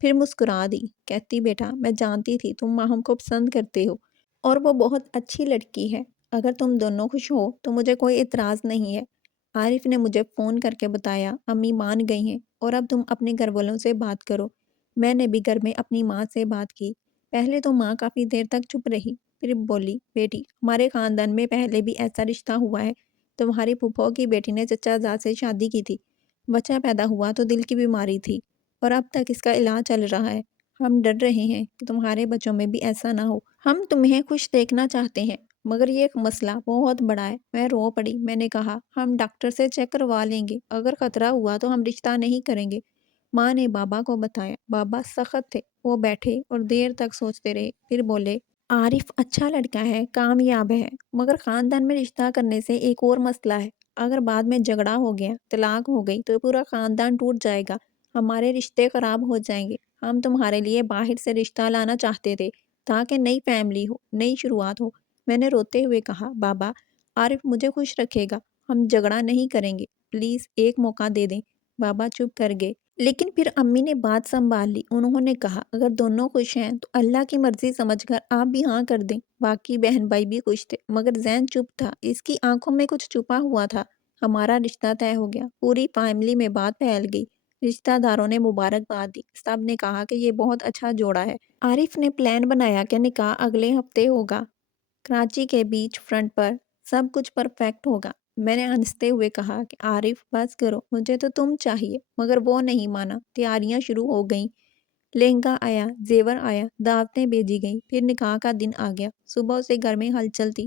پھر مسکرا دی، کہتی بیٹا میں جانتی تھی تم ماہم کو پسند کرتے ہو اور وہ بہت اچھی لڑکی ہے۔ اگر تم دونوں خوش ہو تو مجھے کوئی اعتراض نہیں ہے۔ عارف نے مجھے فون کر کے بتایا امی مان گئی ہیں اور اب تم اپنے گھر والوں سے بات کرو۔ میں نے بھی گھر میں اپنی ماں سے بات کی۔ پہلے تو ماں کافی دیر تک چپ رہی، پھر بولی بیٹی ہمارے خاندان میں پہلے بھی ایسا رشتہ ہوا ہے۔ تمہاری پھپھو کی بیٹی نے چچا زاد سے شادی کی تھی، بچہ پیدا ہوا تو دل کی بیماری تھی اور اب تک اس کا علاج چل رہا ہے۔ ہم ڈر رہے ہیں کہ تمہارے بچوں میں بھی ایسا نہ ہو۔ ہم تمہیں خوش دیکھنا چاہتے ہیں مگر یہ ایک مسئلہ بہت بڑا ہے۔ میں رو پڑی، میں نے کہا ہم ڈاکٹر سے چیک کروا لیں گے، اگر خطرہ ہوا تو ہم رشتہ نہیں کریں گے۔ ماں نے بابا کو بتایا، بابا سخت تھے، وہ بیٹھے اور دیر تک سوچتے رہے، پھر بولے عارف اچھا لڑکا ہے، کامیاب ہے، مگر خاندان میں رشتہ کرنے سے ایک اور مسئلہ ہے، اگر بعد میں جھگڑا ہو گیا، طلاق ہو گئی تو پورا خاندان ٹوٹ جائے گا، ہمارے رشتے خراب ہو جائیں گے۔ ہم تمہارے لیے باہر سے رشتہ لانا چاہتے تھے تاکہ نئی فیملی ہو، نئی شروعات ہو۔ میں نے روتے ہوئے کہا بابا عارف مجھے خوش رکھے گا، ہم جھگڑا نہیں کریں گے، پلیز ایک موقع دے دیں۔ بابا چپ کر گئے، لیکن پھر امی نے بات سنبھال لی۔ انہوں نے کہا اگر دونوں خوش ہیں تو اللہ کی مرضی سمجھ کر آپ بھی ہاں کر دیں۔ باقی بہن بھائی بھی خوش تھے مگر زین چپ تھا، اس کی آنکھوں میں کچھ چھپا ہوا تھا۔ ہمارا رشتہ طے ہو گیا، پوری فیملی میں بات پھیل گئی، رشتہ داروں نے مبارکباد دی، سب نے کہا کہ یہ بہت اچھا جوڑا ہے۔ عارف نے پلان بنایا کہ نکاح اگلے ہفتے ہوگا، کراچی کے بیچ فرنٹ پر، سب کچھ پرفیکٹ ہوگا۔ میں نے ہنستے ہوئے کہا کہ عارف بس کرو، مجھے تو تم چاہیے، مگر وہ نہیں مانا۔ تیاریاں شروع ہو گئیں، لہنگا آیا، زیور آیا، دعوتیں بھیجی گئیں، پھر نکاح کا دن آ گیا۔ صبح سے گھر میں ہلچل تھی،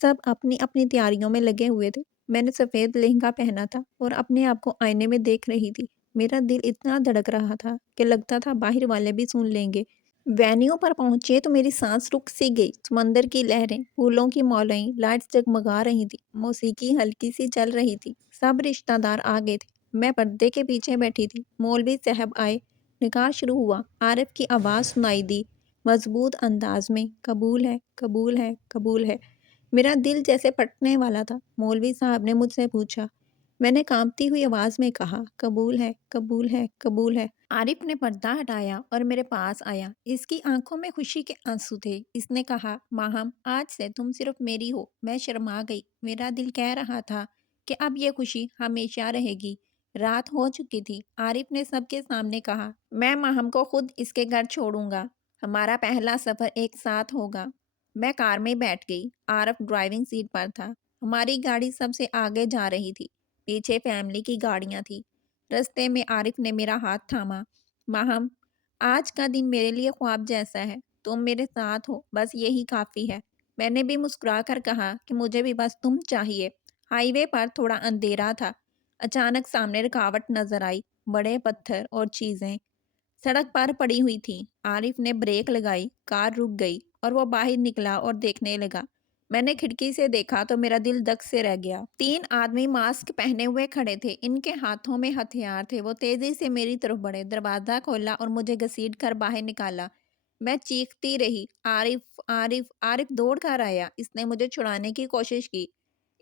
سب اپنی اپنی تیاریوں میں لگے ہوئے تھے۔ میں نے سفید لہنگا پہنا تھا اور اپنے آپ کو آئینے میں دیکھ رہی تھی۔ میرا دل اتنا دھڑک رہا تھا کہ لگتا تھا باہر والے بھی سن لیں گے۔ وینیو پر پہنچے تو میری سانس رک سی گئی، سمندر کی لہریں، پھولوں کی مالائیں، لائٹس جگمگا رہی تھی، موسیقی ہلکی سی چل رہی تھی، سب رشتہ دار آ گئے تھے، میں پردے کے پیچھے بیٹھی تھی۔ مولوی صاحب آئے، نکاح شروع ہوا۔ عارف کی آواز سنائی دی مضبوط انداز میں، قبول ہے، قبول ہے، قبول ہے۔ میرا دل جیسے پھٹنے والا تھا۔ مولوی صاحب نے مجھ سے پوچھا، میں نے کانپتی ہوئی آواز میں کہا قبول ہے، قبول ہے، قبول ہے۔ عارف نے پردہ ہٹایا اور میرے پاس آیا، اس کی آنکھوں میں خوشی کے آنسو تھے۔ اس نے کہا ماہم آج سے تم صرف میری ہو۔ میں شرما گئی، میرا دل کہہ رہا تھا کہ اب یہ خوشی ہمیشہ رہے گی۔ رات ہو چکی تھی، عارف نے سب کے سامنے کہا میں ماہم کو خود اس کے گھر چھوڑوں گا، ہمارا پہلا سفر ایک ساتھ ہوگا۔ میں کار میں بیٹھ گئی، عارف ڈرائیونگ سیٹ پر تھا، ہماری گاڑی سب سے آگے جا رہی تھی، پیچھے فیملی کی گاڑیاں تھی۔ رستے میں عارف نے میرا ہاتھ تھاما، ماہم آج کا دن میرے لیے خواب جیسا ہے، تم میرے ساتھ ہو، بس یہی کافی ہے۔ میں نے بھی مسکرا کر کہا کہ مجھے بھی بس تم چاہیے۔ ہائی وے پر تھوڑا اندھیرا تھا، اچانک سامنے رکاوٹ نظر آئی، بڑے پتھر اور چیزیں سڑک پر پڑی ہوئی تھی۔ عارف نے بریک لگائی، کار رک گئی اور وہ باہر نکلا اور دیکھنے لگا۔ میں نے کھڑکی سے دیکھا تو میرا دل دک سے رہ گیا۔ 3 آدمی ماسک پہنے ہوئے کھڑے تھے، ان کے ہاتھوں میں ہتھیار تھے۔ وہ تیزی سے میری طرف بڑھے، دروازہ کھولا اور مجھے گھسیٹ کر باہر نکالا۔ میں چیختی رہی، عارف عارف عارف دوڑ کر آیا، اس نے مجھے چھڑانے کی کوشش کی۔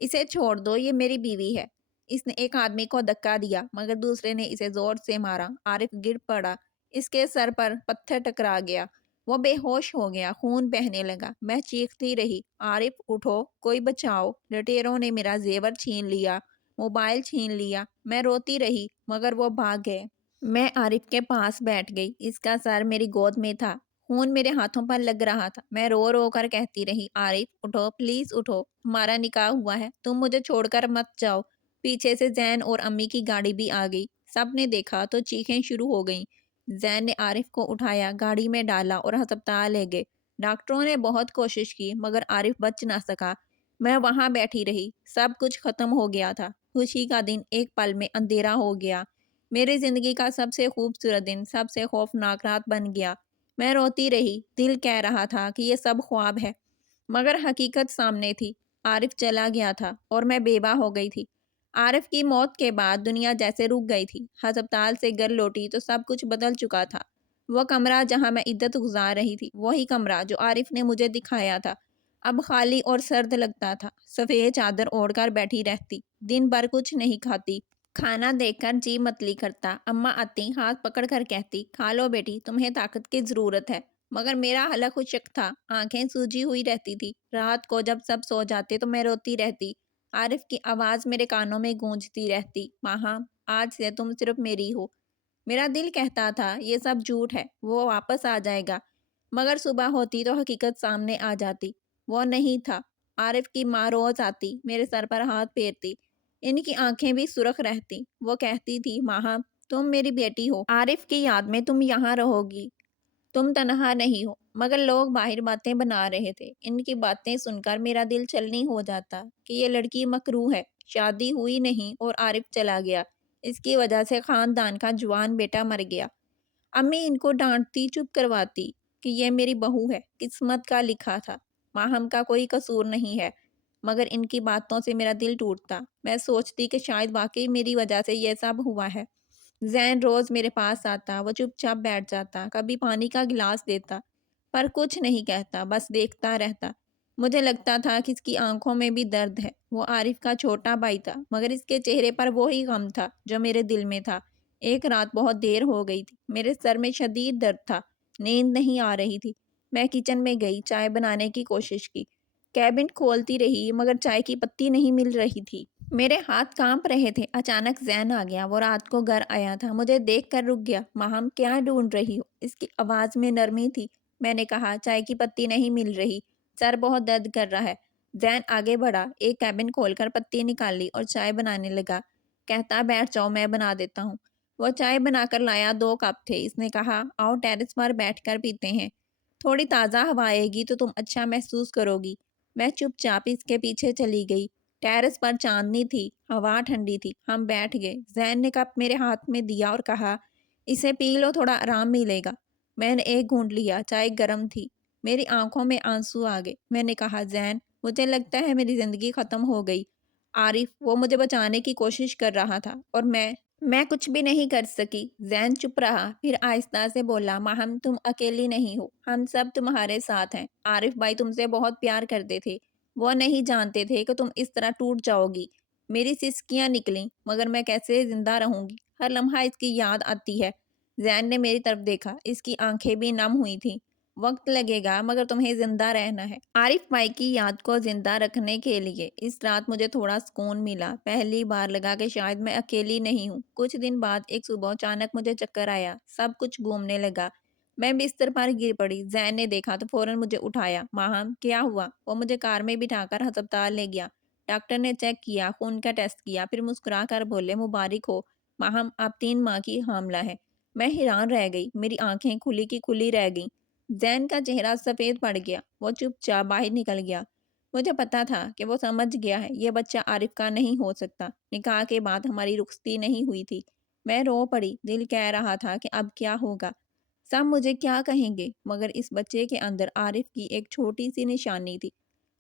اسے چھوڑ دو، یہ میری بیوی ہے۔ اس نے ایک آدمی کو دھکا دیا مگر دوسرے نے اسے زور سے مارا، عارف گر پڑا، اس کے سر پر پتھر ٹکرا گیا، وہ بے ہوش ہو گیا، خون بہنے لگا۔ میں چیختی رہی، عارف اٹھو، کوئی بچاؤ۔ لٹیروں نے میرا زیور چھین لیا، موبائل چھین لیا۔ میں روتی رہی مگر وہ بھاگ گئے۔ میں عارف کے پاس بیٹھ گئی، اس کا سر میری گود میں تھا، خون میرے ہاتھوں پر لگ رہا تھا۔ میں رو رو کر کہتی رہی، عارف اٹھو، پلیز اٹھو، ہمارا نکاح ہوا ہے، تم مجھے چھوڑ کر مت جاؤ۔ پیچھے سے زین اور امی کی گاڑی بھی آ گئی، سب نے دیکھا تو چیخیں شروع ہو گئیں۔ زین نے عارف کو اٹھایا، گاڑی میں ڈالا اور ہسپتال لے گئے۔ ڈاکٹروں نے بہت کوشش کی مگر عارف بچ نہ سکا۔ میں وہاں بیٹھی رہی، سب کچھ ختم ہو گیا تھا، خوشی کا دن ایک پل میں اندھیرا ہو گیا، میری زندگی کا سب سے خوبصورت دن سب سے خوفناک رات بن گیا۔ میں روتی رہی، دل کہہ رہا تھا کہ یہ سب خواب ہے مگر حقیقت سامنے تھی، عارف چلا گیا تھا اور میں بیوہ ہو گئی تھی۔ عارف کی موت کے بعد دنیا جیسے رک گئی تھی، ہسپتال سے گھر لوٹی تو سب کچھ بدل چکا تھا۔ وہ کمرہ جہاں میں عدت گزار رہی تھی، وہی کمرہ جو عارف نے مجھے دکھایا تھا، اب خالی اور سرد لگتا تھا۔ سفید چادر اوڑھ کر بیٹھی رہتی، دن بھر کچھ نہیں کھاتی، کھانا دیکھ کر جی متلی کرتا، اماں آتی ہاتھ پکڑ کر کہتی کھا لو بیٹی، تمہیں طاقت کی ضرورت ہے۔ مگر میرا حلق خشک تھا، آنکھیں سوجی ہوئی رہتی تھی۔ رات کو جب سب سو جاتے تو میں روتی رہتی۔ عارف کی آواز میرے کانوں میں گونجتی رہتی، ماہا آج سے تم صرف میری ہو۔ میرا دل کہتا تھا یہ سب جھوٹ ہے، وہ واپس آ جائے گا۔ مگر صبح ہوتی تو حقیقت سامنے آ جاتی، وہ نہیں تھا۔ عارف کی ماں روز آتی، میرے سر پر ہاتھ پھیرتی، ان کی آنکھیں بھی سرخ رہتی۔ وہ کہتی تھی ماہا تم میری بیٹی ہو، عارف کی یاد میں تم یہاں رہو گی، تم تنہا نہیں ہو۔ مگر لوگ باہر باتیں بنا رہے تھے، ان کی باتیں سن کر میرا دل چھلنی ہو جاتا کہ یہ لڑکی مکروہ ہے، شادی ہوئی نہیں اور عارف چلا گیا، اس کی وجہ سے خاندان کا جوان بیٹا مر گیا۔ امی ان کو ڈانٹتی، چپ کرواتی کہ یہ میری بہو ہے، قسمت کا لکھا تھا، ماہم کا کوئی قصور نہیں ہے۔ مگر ان کی باتوں سے میرا دل ٹوٹتا، میں سوچتی کہ شاید واقعی میری وجہ سے یہ سب ہوا ہے۔ زین روز میرے پاس آتا، وہ چپ چاپ بیٹھ جاتا، کبھی پانی کا گلاس دیتا، پر کچھ نہیں کہتا، بس دیکھتا رہتا۔ مجھے لگتا تھا کہ اس کی آنکھوں میں بھی درد ہے۔ وہ عارف کا چھوٹا بھائی تھا، مگر اس کے چہرے پر وہی غم تھا جو میرے دل میں تھا۔ ایک رات بہت دیر ہو گئی تھی، میرے سر میں شدید درد تھا، نیند نہیں آ رہی تھی۔ میں کچن میں گئی، چائے بنانے کی کوشش کی، کیبنٹ کھولتی رہی مگر چائے کی پتی نہیں مل رہی تھی۔ میرے ہاتھ کانپ رہے تھے۔ اچانک زین آ گیا، وہ رات کو گھر آیا تھا، مجھے دیکھ کر رک گیا۔ ماہم کیا ڈھونڈ رہی ہو؟ اس کی آواز میں نرمی تھی۔ میں نے کہا چائے کی پتی نہیں مل رہی، سر بہت درد کر رہا ہے۔ زین آگے بڑھا، ایک کیبن کھول کر پتی نکال لی اور چائے بنانے لگا، کہتا بیٹھ جاؤ میں بنا دیتا ہوں۔ وہ چائے بنا کر لایا، 2 کپ تھے۔ اس نے کہا آؤ ٹیرس پر بیٹھ کر پیتے ہیں، تھوڑی تازہ ہوا آئے گی تو تم اچھا محسوس کرو گی۔ میں چپ چاپ اس کے پیچھے چلی گئی۔ ٹیرس پر چاندنی تھی، ہوا ٹھنڈی تھی، ہم بیٹھ گئے۔ زین نے کپ میرے ہاتھ میں دیا اور کہا اسے پی لو، تھوڑا آرام ملے گا۔ میں نے ایک گھونٹ لیا، چائے گرم تھی، میری آنکھوں میں آنسو آ گئے۔ میں نے کہا زین مجھے لگتا ہے میری زندگی ختم ہو گئی۔ عارف وہ مجھے بچانے کی کوشش کر رہا تھا اور میں کچھ بھی نہیں کر سکی۔ زین چپ رہا، پھر آہستہ سے بولا ماہم تم اکیلی نہیں ہو، ہم سب تمہارے ساتھ ہیں۔ عارف بھائی تم سے بہت پیار کرتے تھے، وہ نہیں جانتے تھے کہ تم اس طرح ٹوٹ جاؤ گی۔ میری سسکیاں نکلیں، مگر میں کیسے زندہ رہوں گی؟ ہر لمحہ اس کی یاد آتی ہے۔ زین نے میری طرف دیکھا، اس کی آنکھیں بھی نم ہوئی تھیں۔ وقت لگے گا مگر تمہیں زندہ رہنا ہے۔ عارف بھائی کی یاد کو زندہ رکھنے کے لیے اس رات مجھے تھوڑا سکون ملا۔ پہلی بار لگا کہ شاید میں اکیلی نہیں ہوں۔ کچھ دن بعد ایک صبح اچانک مجھے چکر آیا، سب کچھ گھومنے لگا، میں بستر پر گر پڑی۔ زین نے دیکھا تو فوراً مجھے اٹھایا۔ ماہم کیا ہوا؟ وہ مجھے کار میں بٹھا کر ہسپتال لے گیا۔ ڈاکٹر نے چیک کیا، خون کا ٹیسٹ کیا، پھر مسکرا کر بولے مبارک ہو ماہم، آپ 3 ماہ کی حاملہ ہیں۔ میں حیران رہ گئی، میری آنکھیں کھلی کی کھلی رہ گئیں۔ زین کا چہرہ سفید پڑ گیا، وہ چپ چاپ باہر نکل گیا۔ مجھے پتا تھا کہ وہ سمجھ گیا ہے یہ بچہ عارف کا نہیں ہو سکتا۔ نکاح کے بعد ہماری رخصتی نہیں ہوئی تھی۔ میں رو پڑی، دل کہہ رہا تھا کہ اب کیا ہوگا، سب مجھے کیا کہیں گے؟ مگر اس بچے کے اندر عارف کی ایک چھوٹی سی نشانی تھی،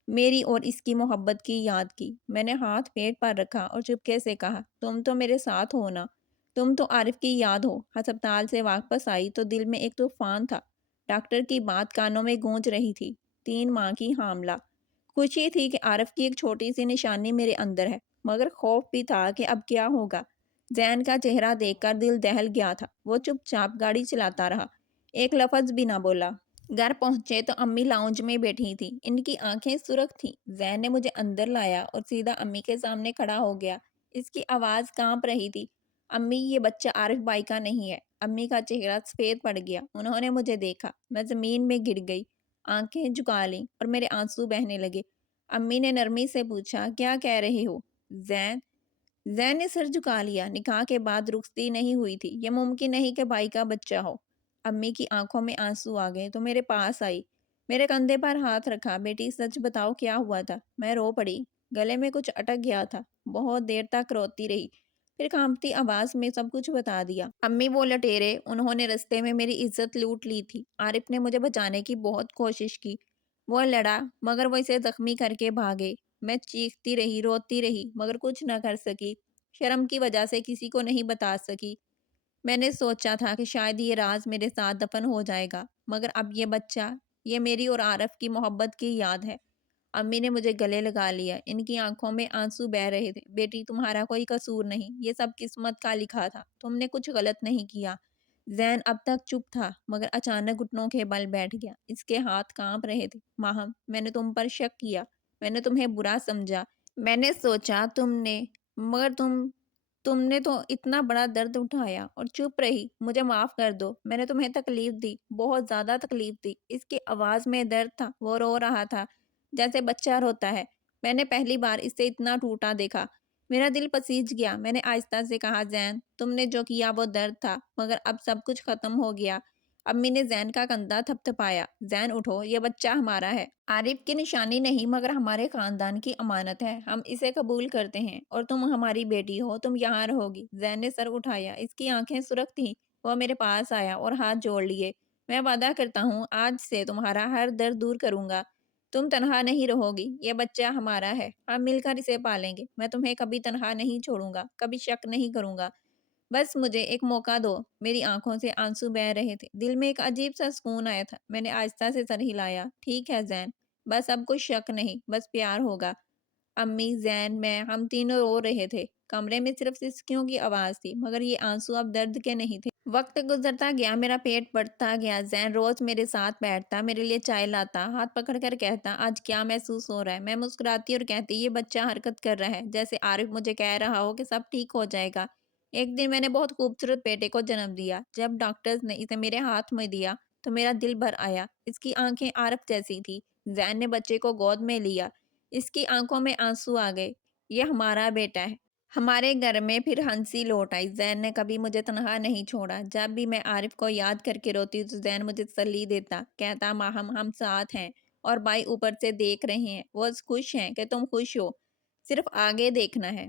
میری اور اس کی محبت کی یاد کی۔ میں نے ہاتھ پیٹ پر رکھا اور چپکے سے کہا تم تو میرے ساتھ ہو نا، تم تو عارف کی یاد ہو۔ ہسپتال سے واپس آئی تو دل میں ایک طوفان تھا۔ ڈاکٹر کی بات کانوں میں گونج رہی تھی، 3 ماہ کی حاملہ۔ خوشی تھی کہ عارف کی ایک چھوٹی سی نشانی میرے اندر ہے، مگر خوف بھی تھا کہ اب کیا ہوگا۔ زین کا چہرہ دیکھ کر دل دہل گیا تھا، وہ چپ چاپ گاڑی چلاتا رہا، ایک لفظ بھی نہ بولا۔ گھر پہنچے تو امی لاؤنج میں بیٹھی تھی، ان کی آنکھیں سرخ تھیں۔ زین نے مجھے اندر لایا اور سیدھا امی کے سامنے کھڑا ہو گیا، اس کی آواز کانپ رہی تھی، امی یہ بچہ عارف بھائی کا نہیں ہے۔ امی کا چہرہ سفید پڑ گیا، انہوں نے مجھے دیکھا، میں زمین میں گر گئی، آنکھیں جھکا لیں اور میرے آنسو بہنے لگے۔ امی نے نرمی سے پوچھا کیا کہہ رہے ہو زین؟ زین نے سر جھکا لیا، نکاح کے بعد رخصتی نہیں ہوئی تھی، یہ ممکن نہیں کہ بھائی کا بچہ ہو۔ امی کی آنکھوں میں آنسو آ گئے تو میرے پاس آئی، میرے کندھے پر ہاتھ رکھا، بیٹی سچ بتاؤ کیا ہوا تھا؟ میں رو پڑی، گلے میں کچھ اٹک گیا تھا، بہت دیر تک روتی رہی، پھر کانپتی آواز میں سب کچھ بتا دیا۔ امی وہ لٹیرے، انہوں نے رستے میں میری عزت لوٹ لی تھی۔ عارف نے مجھے بچانے کی بہت کوشش کی، وہ لڑا مگر وہ اسے زخمی کر کے بھاگے۔ میں چیختی رہی، روتی رہی، مگر کچھ نہ کر سکی، شرم کی وجہ سے کسی کو نہیں بتا سکی۔ میں نے سوچا تھا کہ شاید یہ راز میرے ساتھ دفن ہو جائے گا، مگر اب یہ بچہ، یہ میری اور عارف کی محبت کی یاد ہے۔ امی نے مجھے گلے لگا لیا، ان کی آنکھوں میں آنسو بہہ رہے تھے۔ بیٹی تمہارا کوئی قصور نہیں، یہ سب قسمت کا لکھا تھا، تم نے کچھ غلط نہیں کیا۔ زین اب تک چپ تھا مگر اچانک گھٹنوں کے بل بیٹھ گیا، اس کے ہاتھ کانپ رہے تھے۔ ماہم، میں نے تم پر شک کیا، میں نے تمہیں برا سمجھا، میں نے سوچا مگر تم نے تو اتنا بڑا درد اٹھایا اور چپ رہی۔ مجھے معاف کر دو، میں نے تمہیں تکلیف دی، بہت زیادہ تکلیف دی۔ اس کی آواز میں درد تھا، وہ رو رہا تھا جیسے بچہ روتا ہے۔ میں نے پہلی بار اسے اتنا ٹوٹا دیکھا، میرا دل پسیج گیا۔ میں نے آہستہ سے کہا، زین تم نے جو کیا وہ درد تھا مگر اب سب کچھ ختم ہو گیا۔ امی نے زین کا کندھا تھپ تھپایا۔ زین اٹھو، یہ بچہ ہمارا ہے، عارف کی نشانی نہیں مگر ہمارے خاندان کی امانت ہے، ہم اسے قبول کرتے ہیں اور تم ہماری بیٹی ہو، تم یہاں رہو گی۔ زین نے سر اٹھایا، اس کی آنکھیں سرخ تھیں، وہ میرے پاس آیا اور ہاتھ جوڑ لیے۔ میں وعدہ کرتا ہوں آج سے تمہارا ہر درد دور کروں گا، تم تنہا نہیں رہو گی، یہ بچہ ہمارا ہے، ہم مل کر اسے پالیں گے، میں تمہیں کبھی تنہا نہیں چھوڑوں گا، کبھی شک نہیں کروں گا، بس مجھے ایک موقع دو۔ میری آنکھوں سے آنسو بہہ رہے تھے، دل میں ایک عجیب سا سکون آیا تھا۔ میں نے آہستہ سے سر ہلایا۔ ٹھیک ہے زین، بس اب کچھ شک نہیں، بس پیار ہوگا۔ امی، زین، میں، ہم تینوں رو رہے تھے، کمرے میں صرف سسکیوں کی آواز تھی مگر یہ آنسو اب درد کے نہیں تھے۔ وقت گزرتا گیا، میرا پیٹ بڑھتا گیا، زین روز میرے ساتھ بیٹھتا، میرے لیے چائے لاتا، ہاتھ پکڑ کر کہتا، آج کیا محسوس ہو رہا ہے؟ میں مسکراتی اور کہتی، یہ بچہ حرکت کر رہا ہے، جیسے عارف مجھے کہہ رہا ہو کہ سب ٹھیک ہو جائے گا۔ ایک دن میں نے بہت خوبصورت بیٹے کو جنم دیا۔ جب ڈاکٹرز نے اسے میرے ہاتھ میں دیا تو میرا دل بھر آیا۔ اس کی آنکھیں عارف جیسی تھی۔ زین نے بچے کو گود میں لیا، اس کی آنکھوں میں آنسو آ گئے۔ یہ ہمارا بیٹا ہے۔ ہمارے گھر میں پھر ہنسی لوٹ آئی۔ زین نے کبھی مجھے تنہا نہیں چھوڑا۔ جب بھی میں عارف کو یاد کر کے روتی تو زین مجھے تسلی دیتا، کہتا، ماہم ہم ساتھ ہیں اور بھائی اوپر سے دیکھ رہے ہیں، وہ خوش ہیں کہ تم خوش ہو، صرف آگے دیکھنا ہے۔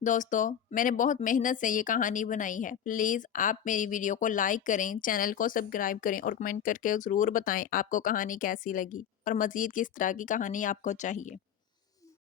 دوستو، میں نے بہت محنت سے یہ کہانی بنائی ہے، پلیز آپ میری ویڈیو کو لائک کریں، چینل کو سبسکرائب کریں اور کمنٹ کر کے ضرور بتائیں آپ کو کہانی کیسی لگی اور مزید کس طرح کی کہانی آپ کو چاہیے۔